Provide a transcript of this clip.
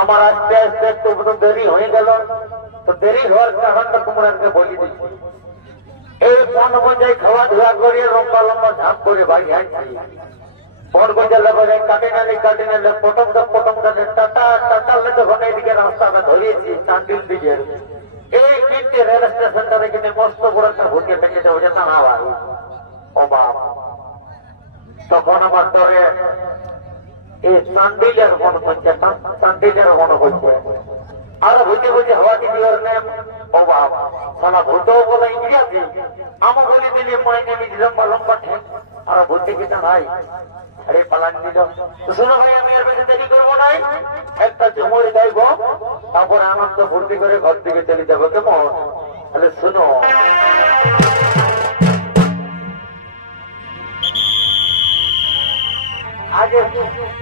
আমার আস্তে আস্তে একটু দেরি হয়ে গেল, তো দেরি হওয়ার কারণটা তোমাদেরকে বলি দিচ্ছি। এই বনগঞ্জায় খাওয়া ধোয়া করে লম্বা লম্বা ঝাঁপ করে বাড়ি হাঁটছি। বনগঞ্জের লেগে কাটে নালে পটমটা টাটা টাটালে যখন এইদিকে রাস্তাটা ধরিয়েছি চান্ডিল দিকে, এই তিনটে রেল স্টেশনটা দেখে মস্ত বড় একটা ভুটিয়ে থেকে যাবো যে না বাড়ি ও বাপ। তখন আমার ধরে এই চান্ডিলের গণপঞ্চায়েত আর হইতে হইতে হওয়া দিদি ওর নেম ও বাপ সালা ভূতও বলে ইংরেজি আমার বলি দিলে ময়নে নিজ লম্বা লম্বা ঠেক আর বলতে কিনা ভাই আরে পালান দিল। শুনো ভাই আমি এর বেশি দেরি করবো নাই, একটা ঝুমুর গাইবো তারপরে আনন্দ ফুর্তি করে ঘর থেকে চলে যাবো কেমন? তাহলে শুনো। আগে